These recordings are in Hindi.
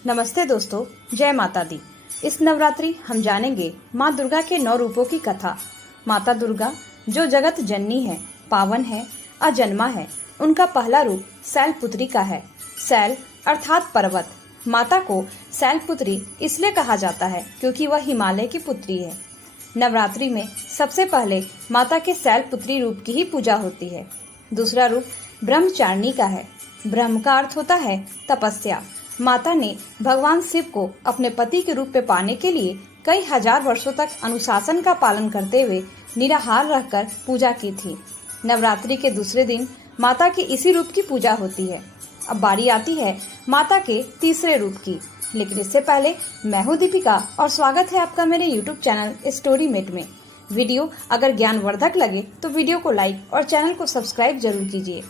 नमस्ते दोस्तों, जय माता दी। इस नवरात्रि हम जानेंगे माँ दुर्गा के 9 रूपों की कथा। माता दुर्गा जो जगत जननी है, पावन है, अजन्मा है। उनका पहला रूप शैलपुत्री का है। शैल अर्थात पर्वत। माता को शैलपुत्री इसलिए कहा जाता है क्योंकि वह हिमालय की पुत्री है। नवरात्रि में सबसे पहले माता के शैलपुत्री रूप की ही पूजा होती है। दूसरा रूप ब्रह्मचारिणी का है। ब्रह्म का अर्थ होता है तपस्या। माता ने भगवान शिव को अपने पति के रूप में पाने के लिए कई हजार वर्षों तक अनुशासन का पालन करते हुए निराहार रहकर पूजा की थी। नवरात्रि के दूसरे दिन माता के इसी रूप की पूजा होती है। अब बारी आती है माता के तीसरे रूप की, लेकिन इससे पहले मैं हूँ दीपिका और स्वागत है आपका मेरे YouTube चैनल स्टोरी मेट में। वीडियो अगर ज्ञानवर्धक लगे तो वीडियो को लाइक और चैनल को सब्सक्राइब जरूर कीजिए।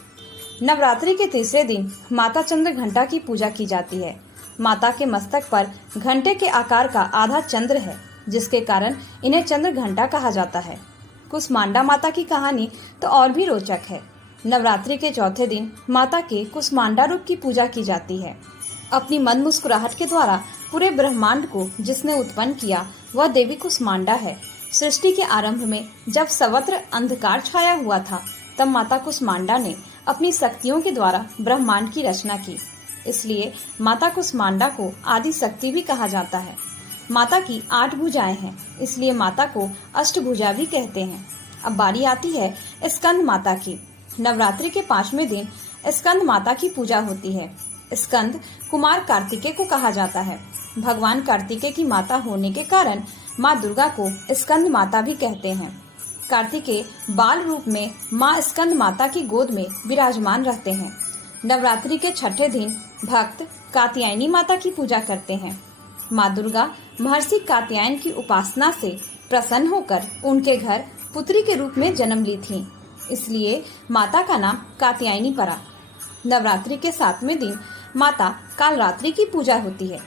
नवरात्रि के तीसरे दिन माता चंद्र घंटा की पूजा की जाती है। माता के मस्तक पर घंटे के आकार का आधा चंद्र है, जिसके कारण इन्हें चंद्र घंटा कहा जाता है। कुसमांडा माता की कहानी तो और भी रोचक है। नवरात्रि के चौथे दिन माता के कुसमांडा रूप की पूजा की जाती है। अपनी मंद मुस्कुराहट के द्वारा पूरे ब्रह्मांड को जिसने उत्पन्न किया वह देवी कुसमांडा है। सृष्टि के आरंभ में जब सर्वत्र अंधकार छाया हुआ था, तब माता कुसमांडा ने अपनी शक्तियों के द्वारा ब्रह्मांड की रचना की। इसलिए माता कुसमांडा को आदि शक्ति भी कहा जाता है। माता की 8 भुजाएं हैं, इसलिए माता को अष्टभुजा भी कहते हैं। अब बारी आती है स्कंद माता की। नवरात्रि के 5वें दिन स्कंद माता की पूजा होती है। स्कंद कुमार कार्तिकेय को कहा जाता है। भगवान कार्तिकेय की माता होने के कारण माँ दुर्गा को स्कंद माता भी कहते हैं। कार्तिकेय बाल रूप में माँ स्कंद माता की गोद में विराजमान रहते हैं। नवरात्रि के 6ठे दिन भक्त कात्यायनी माता की पूजा करते हैं। माँ दुर्गा महर्षि कात्यायन की उपासना से प्रसन्न होकर उनके घर पुत्री के रूप में जन्म ली थी, इसलिए माता का नाम कात्यायनी पड़ा। नवरात्रि के 7वें दिन माता कालरात्रि की पूजा होती है।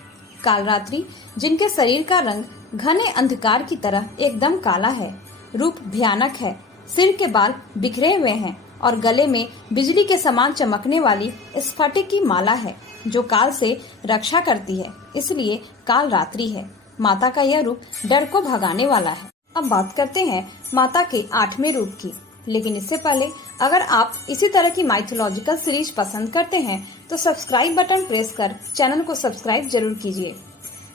कालरात्रि जिनके शरीर का रंग घने अंधकार की तरह एकदम काला है, रूप भयानक है, सिर के बाल बिखरे हुए हैं और गले में बिजली के समान चमकने वाली स्फटिक की माला है जो काल से रक्षा करती है, इसलिए कालरात्रि है। माता का यह रूप डर को भगाने वाला है। अब बात करते हैं माता के 8वें रूप की, लेकिन इससे पहले अगर आप इसी तरह की माइथोलॉजिकल सीरीज पसंद करते हैं तो सब्सक्राइब बटन प्रेस कर चैनल को सब्सक्राइब जरूर कीजिए।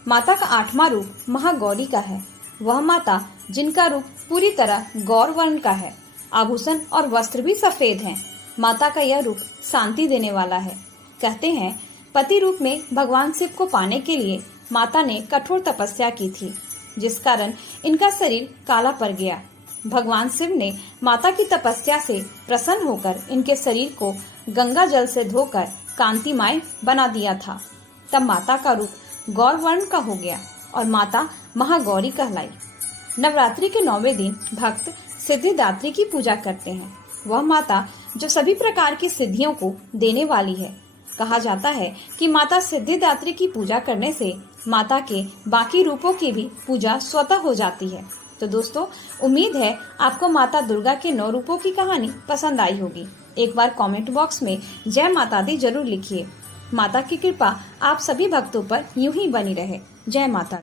माता का 8वां रूप महागौरी का है। वह माता जिनका रूप पूरी तरह गौर वर्ण का है, आभूषण और वस्त्र भी सफेद हैं। माता का यह रूप शांति देने वाला है। कहते हैं पति रूप में भगवान शिव को पाने के लिए माता ने कठोर तपस्या की थी, जिस कारण इनका शरीर काला पड़ गया। भगवान शिव ने माता की तपस्या से प्रसन्न होकर इनके शरीर को गंगा जल से धोकर कांतिमय बना दिया था। तब माता का रूप गौर वर्ण का हो गया और माता महागौरी कहलाई। नवरात्रि के 9वें दिन भक्त सिद्धिदात्री की पूजा करते हैं। वह माता जो सभी प्रकार की सिद्धियों को देने वाली है। कहा जाता है कि माता सिद्धिदात्री की पूजा करने से माता के बाकी रूपों की भी पूजा स्वतः हो जाती है। तो दोस्तों, उम्मीद है आपको माता दुर्गा के 9 रूपों की कहानी पसंद आई होगी। एक बार कमेंट बॉक्स में जय माता दी जरूर लिखिए। माता की कृपा आप सभी भक्तों पर यूं ही बनी रहे। जय माता।